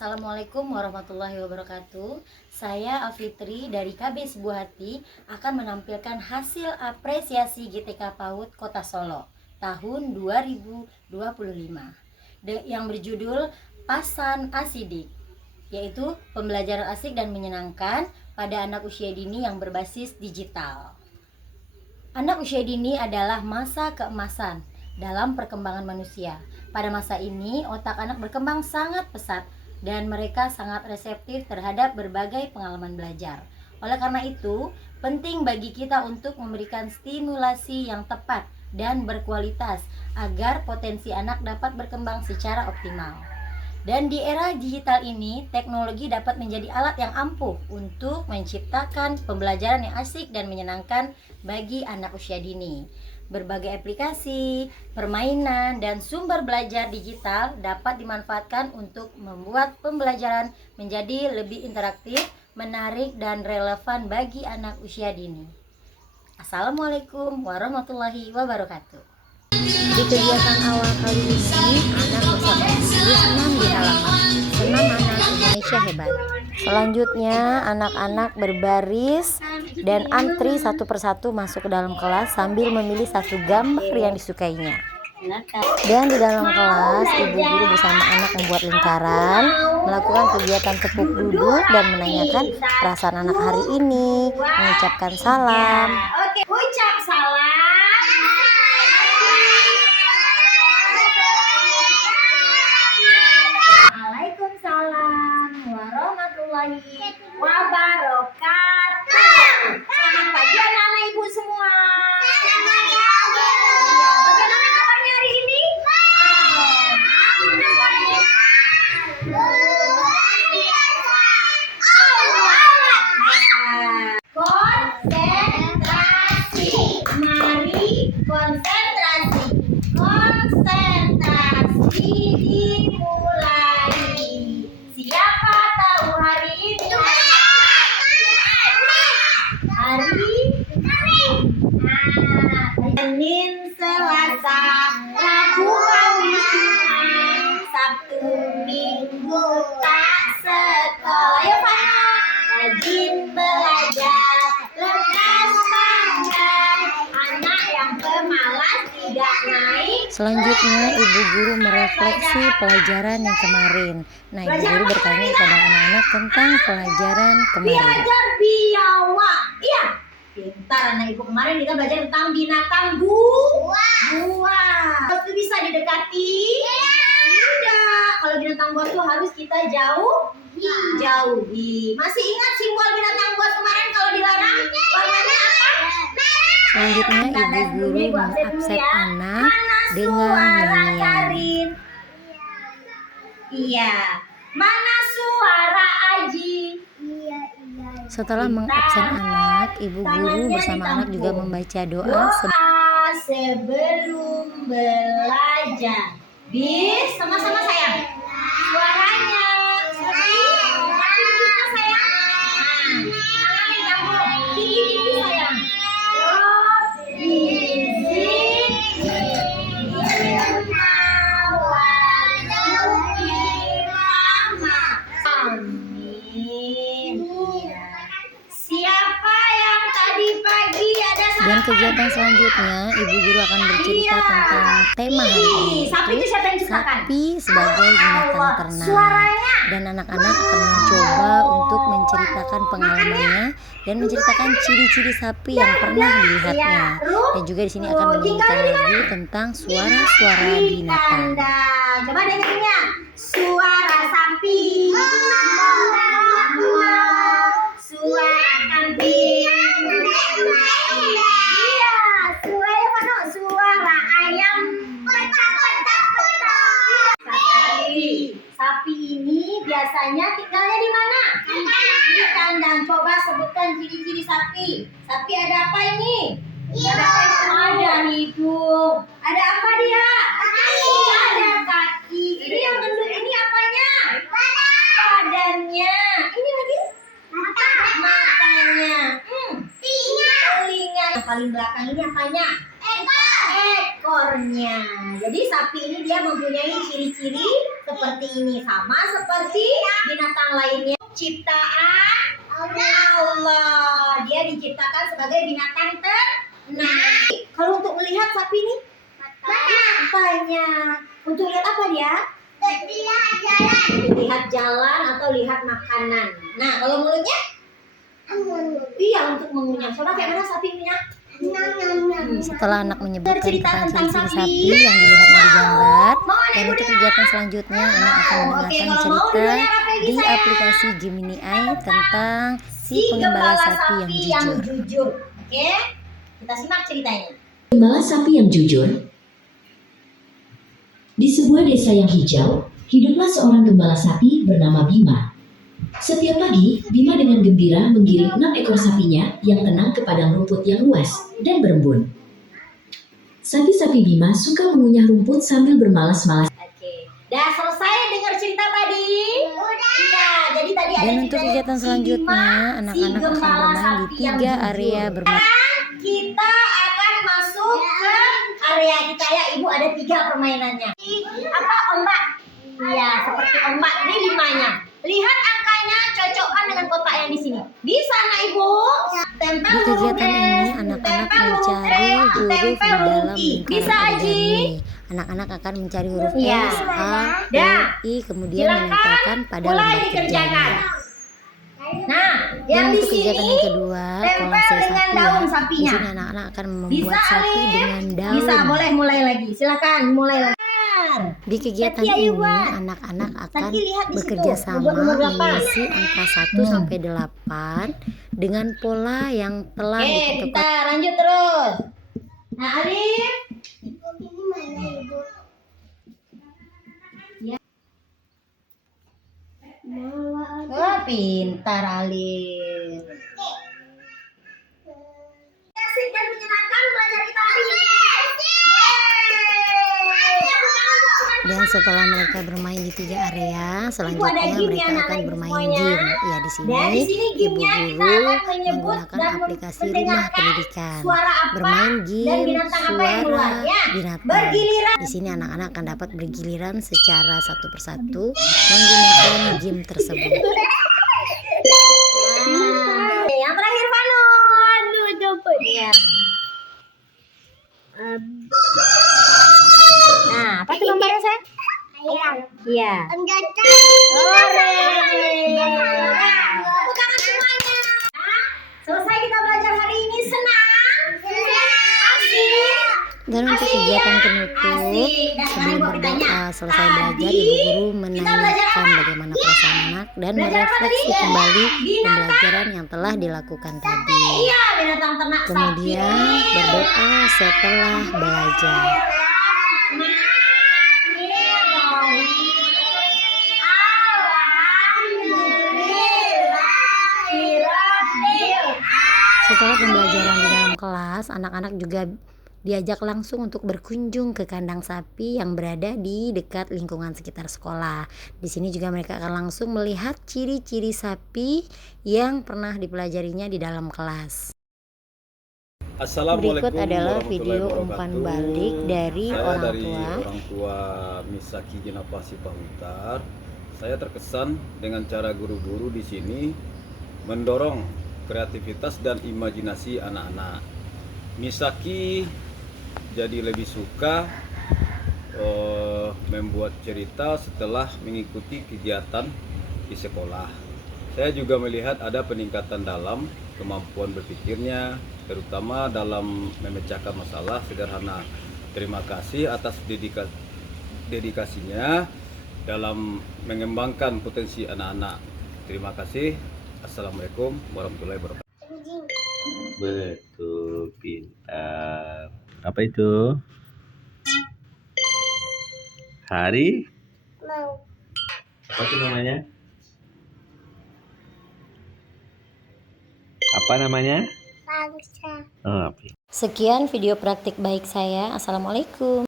Assalamualaikum warahmatullahi wabarakatuh. Saya Afitri dari KB Sebuah Hati akan menampilkan hasil apresiasi GTK PAUD Kota Solo tahun 2025 yang berjudul Pasan Asidik, yaitu pembelajaran asik dan menyenangkan pada anak usia dini yang berbasis digital. Anak usia dini adalah masa keemasan dalam perkembangan manusia. Pada masa ini, otak anak berkembang sangat pesat dan mereka sangat reseptif terhadap berbagai pengalaman belajar. Oleh karena itu, penting bagi kita untuk memberikan stimulasi yang tepat dan berkualitas agar potensi anak dapat berkembang secara optimal. Dan di era digital ini, teknologi dapat menjadi alat yang ampuh untuk menciptakan pembelajaran yang asik dan menyenangkan bagi anak usia dini. Berbagai aplikasi, permainan, dan sumber belajar digital dapat dimanfaatkan untuk membuat pembelajaran menjadi lebih interaktif, menarik, dan relevan bagi anak usia dini. Assalamualaikum warahmatullahi wabarakatuh. Di kegiatan awal kali ini, anak bersama guru senam di halaman Senam Anak Indonesia Hebat. Selanjutnya, anak-anak berbaris dan antri satu persatu masuk ke dalam kelas sambil memilih satu gambar yang disukainya. Dan di dalam kelas, ibu guru bersama anak membuat lingkaran, melakukan kegiatan tepuk duduk dan menanyakan perasaan anak hari ini, mengucapkan salam. Oke, ucap salam. Waalaikumsalam warahmatullahi wabarakatuh. Selamat pagi anak-anak ibu semua. Bagaimana kabarnya hari ini? Konsentrasi. Mari konsentrasi. Konsentrasi dimulai. Siapa tahu hari ini? Hari Senin, Selasa, Rabu, Kamis, Jumat, Sabtu, Minggu tak sekolah. Ayo Fana, rajin belajar, lekas pandai. Anak yang pemalas tidak naik. Selanjutnya, ibu guru merefleksi pelajaran yang kemarin. Nah, ibu guru bertanya kepada anak-anak tentang pelajaran kemarin. Belajar biawak. Iya. Pintar anak ibu. Kemarin kita belajar tentang binatang buah. Itu bisa didekati? Tidak. Kalau binatang buah itu harus kita jauhi. Masih ingat simbol binatang buah kemarin kalau dilarang? Warnanya apa? Selanjutnya, ibu guru mengabsen anak dengan nyanyian. Iya. Mana suara Aji? Setelah mengabsen anak, ibu guru bersama anak juga membaca doa sebelum belajar. Bis, sama-sama sayang. Suaranya. Sayang. Tangannya campur. Tinggi-tinggi sayang. Dan kegiatan selanjutnya, ibu guru akan bercerita tentang tema hari ini, sapi itu siapa yang ciptakan? sapi sebagai binatang ternak. Dan anak-anak akan mencoba untuk menceritakan pengalamannya dan menceritakan ciri-ciri sapi yang pernah dilihatnya. Dan juga di sini akan menyanyikan lagu tentang suara-suara binatang. Coba dengarnya. Suara sapi. Suara kambing. Iya, suara mana? Suara ayam. Sapi ini biasanya tinggalnya di mana? Di kandang. Coba sebutkan ciri-ciri sapi. Sapi ada apa ini? Ada hidung. Ada apa dia? Ada kaki. Ini yang gendut ini apanya? Badannya. Ini lagi? Matanya. Telinga. Yang paling belakang ini apanya? Ekornya. Jadi sapi ini dia mempunyai ciri-ciri seperti ini, sama seperti binatang lainnya ciptaan Allah. Dia diciptakan sebagai binatang ternak. Kalau untuk melihat sapi ini matanya. Untuk lihat apa dia? Lihat jalan atau lihat makanan. Nah, kalau mulutnya? Iya, untuk mengunyah. Coba kayak mana sapi punya? Setelah anak menyebutkan tentang ciri-ciri sapi yang dilihat dari gambar, dan untuk kegiatan selanjutnya anak akan mendengarkan cerita di aplikasi Gemini AI tentang si penggembala sapi yang jujur. Oke, kita simak ceritanya. Penggembala sapi yang jujur. Di sebuah desa yang hijau, hiduplah seorang gembala sapi bernama Bima. Setiap pagi, Bima dengan gembira menggiring 6 ekor sapinya yang tenang ke padang rumput yang luas dan berembun. Sapi-sapi Bima suka mengunyah rumput sambil bermalas-malas. Oke, udah selesai dengar cerita tadi? Udah. Iya, jadi tadi ada Dan untuk kegiatan selanjutnya, anak-anak akan bermain di 3 area bermain. Kita akan masuk ke area kita ya, Ibu, ada 3 permainannya. Apa, ombak? Iya, seperti ombak. Ini 5-nya. Lihat angkanya, cocokkan dengan kotak yang di sini. Di sana, Ibu. Tempel Di huruf kegiatan S, ini, anak-anak tempel huruf mencari T, huruf di tempel huruf dalam I. Bisa, lingkaran Aji? origami. Anak-anak akan mencari huruf Iya. S, A, E, Dah. I, kemudian Silakan menempelkan pada mulai lembar dikerjakan. kerjanya. Nah, Dan yang di untuk kegiatan sini yang kedua, tempel kolase dengan sapi daun ya. Di sapinya. sini anak-anak akan membuat Bisa, sapi Alif? dengan daun. Bisa, boleh mulai lagi. Silakan mulai lagi. Di kegiatan Tapi ayo, ini, Pak. anak-anak akan Nanti lihat di bekerja situ, sama buat nomor berapa? mengisi angka 1 sampai 8 dengan pola yang telah Oke, ditentukan. kita lanjut terus. Nah, Alif. Ya. Oh, pintar Alif. Asik dan menyenangkan belajar kita hari ini. Dan setelah mereka bermain di 3 area, selanjutnya game mereka ya, akan anak-anak bermain semuanya. game. Ya, di sini Dan di sini ibu gamenya kita guru akan menyebut menggunakan dan aplikasi Rumah mendengarkan Pendidikan. suara apa Bermain dan game binatang apa yang keluar, suara ya. binatang. Bergiliran. Di sini anak-anak akan dapat bergiliran secara satu persatu menggunakan game tersebut. Nah, yang terakhir Vano. Aduh, coba dia. Nah, apa tuh gambarnya, sayang? Iya. Hore. Tepuk tangan semuanya. Selesai kita belajar hari ini, senang? Asik. Dan untuk kegiatan penutup, Asik. Dan sebelum sekarang gua tanya. berdoa selesai Tadi belajar, ibu guru kita belajar menanyakan apa? bagaimana perasaan anak dan Belajar apa merefleksi tadi? kembali Binatang. pembelajaran yang telah dilakukan tadi. Iya, binatang ternak sapi. Kemudian berdoa setelah belajar. Setelah pembelajaran di dalam kelas, anak-anak juga diajak langsung untuk berkunjung ke kandang sapi yang berada di dekat lingkungan sekitar sekolah. Di sini juga mereka akan langsung melihat ciri-ciri sapi yang pernah dipelajarinya di dalam kelas. Assalamualaikum Berikut adalah warahmatullahi video wabarakatuh. umpan balik dari Saya orang dari tua. orang tua Misaki Jinapasi Pahutar. Saya terkesan dengan cara guru-guru di sini mendorong kreativitas dan imajinasi anak-anak. Misaki jadi lebih suka membuat cerita setelah mengikuti kegiatan di sekolah. Saya juga melihat ada peningkatan dalam kemampuan berpikirnya, terutama dalam memecahkan masalah sederhana. Terima kasih atas dedikasinya dalam mengembangkan potensi anak-anak. Terima kasih. Assalamualaikum warahmatullahi wabarakatuh. Betul, pintar. Apa itu? Hari? Apa itu namanya? Apa namanya? Oh, Sekian video praktik baik saya. Assalamualaikum.